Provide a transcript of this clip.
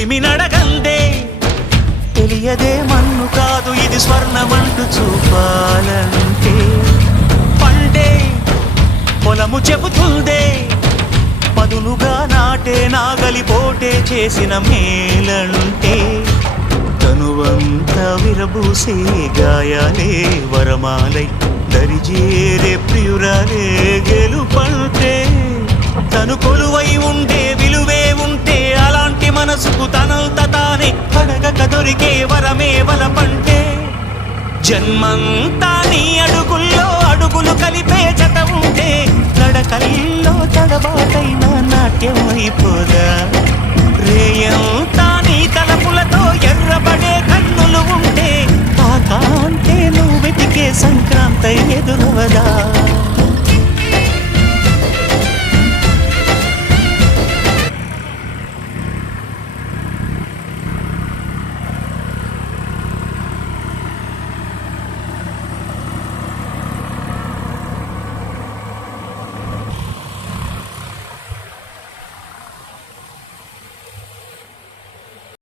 చెలిమి నడగందే తెలియదే మన్ను కాదు ఇది స్వర్ణమంటూ చూపాలంటే పండే పొలము చెబుతుందే పదునుగా నాటే నాగలి పోటే చేసిన మేలంటే తనువంతా విరబూసే గాయాలే వరమాలై దరిజేరే ప్రియురాలే గెలుపంటే తను కొలువై ఉండే విలువే ఉంటే అలాంటి మనసుకు తనంత తానే అడగక దొరికే వరమే వలపంటే జన్మంతా నీ అడుగుల్లో అడుగులు కలిపే జత ఉంటే నడకల్లో తడబాటైన నాట్యం అయిపోదా రేయంతా నీ తలపులతో ఎర్రబడే కన్నులు ఉంటే ఆ కాంతే నువ్వు వెతికే సంక్రాంతి ఎదురవదా